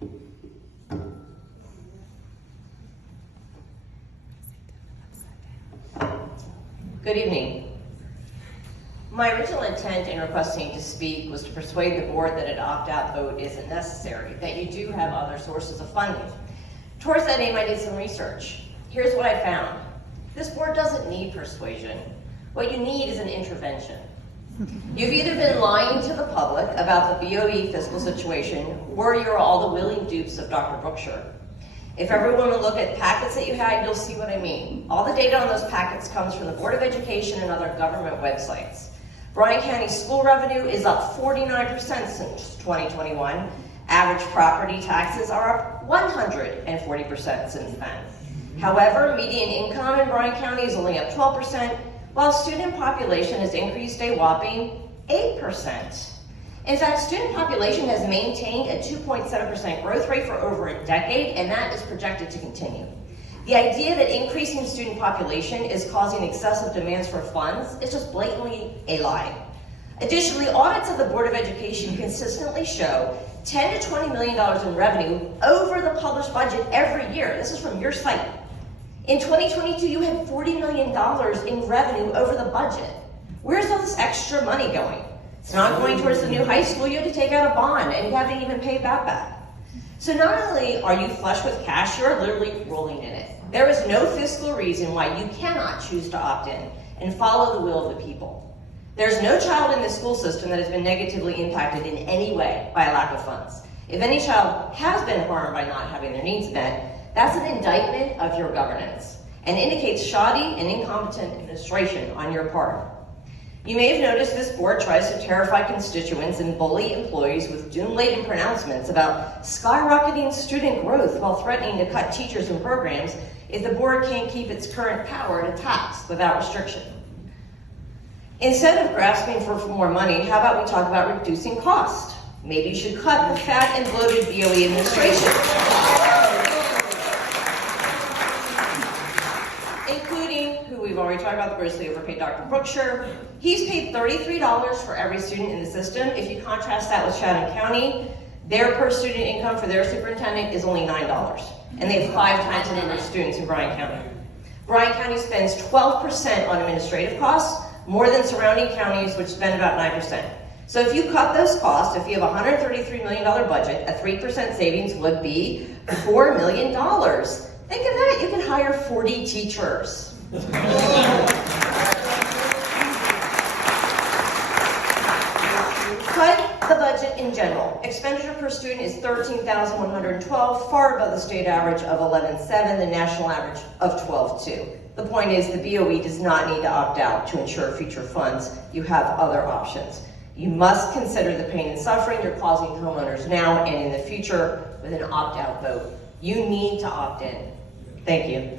Good evening. My original intent in requesting to speak was to persuade the board that an opt-out vote isn't necessary, that you do have other sources of funding. Towards that aim, I did some research. Here's what I found. This board doesn't need persuasion. What you need is an intervention. You've either been lying to the public about the BOE fiscal situation, or you're all the willing dupes of Dr. Brookshire. If everyone will look at packets that you had, you'll see what I mean. All the data on those packets comes from the Board of Education and other government websites. Bryan County school revenue is up 49% since 2021. Average property taxes are up 140% since then. However, median income in Bryan County is only up 12%, while student population has increased a whopping 8%. In fact, student population has maintained a 2.7% growth rate for over a decade, and that is projected to continue. The idea that increasing student population is causing excessive demands for funds is just blatantly a lie. Additionally, audits of the Board of Education consistently show $10 to $20 million in revenue over the published budget every year. This is from your site. In 2022, you had $40 million in revenue over the budget. Where's all this extra money going? It's not going towards the new high school. You had to take out a bond, and you haven't even paid that back. So not only are you flush with cash, you're literally rolling in it. There is no fiscal reason why you cannot choose to opt in and follow the will of the people. There's no child in the school system that has been negatively impacted in any way by a lack of funds. If any child has been harmed by not having their needs met, that's an indictment of your governance and indicates shoddy and incompetent administration on your part. You may have noticed this board tries to terrify constituents and bully employees with doom-laden pronouncements about skyrocketing student growth while threatening to cut teachers and programs if the board can't keep its current power to tax without restriction. Instead of grasping for more money, how about we talk about reducing cost? Maybe you should cut the fat and bloated BOE administration, including who we've already talked about, the grossly overpaid Dr. Brookshire. He's paid $33 for every student in the system. If you contrast that with Chatham County, their per student income for their superintendent is only $9, and they have 5 times the number of students in Bryan County. Bryan County spends 12% on administrative costs, more than surrounding counties, which spend about 9%. So if you cut those costs, if you have a $133 million budget, a 3% savings would be $4 million. Think of that, you can hire 40 teachers. Cut the budget in general. Expenditure per student is $13,112, far above the state average of $11,700, the national average of $12,200. The point is the BOE does not need to opt out to ensure future funds. You have other options. You must consider the pain and suffering you're causing homeowners now and in the future with an opt-out vote. You need to opt in. Thank you.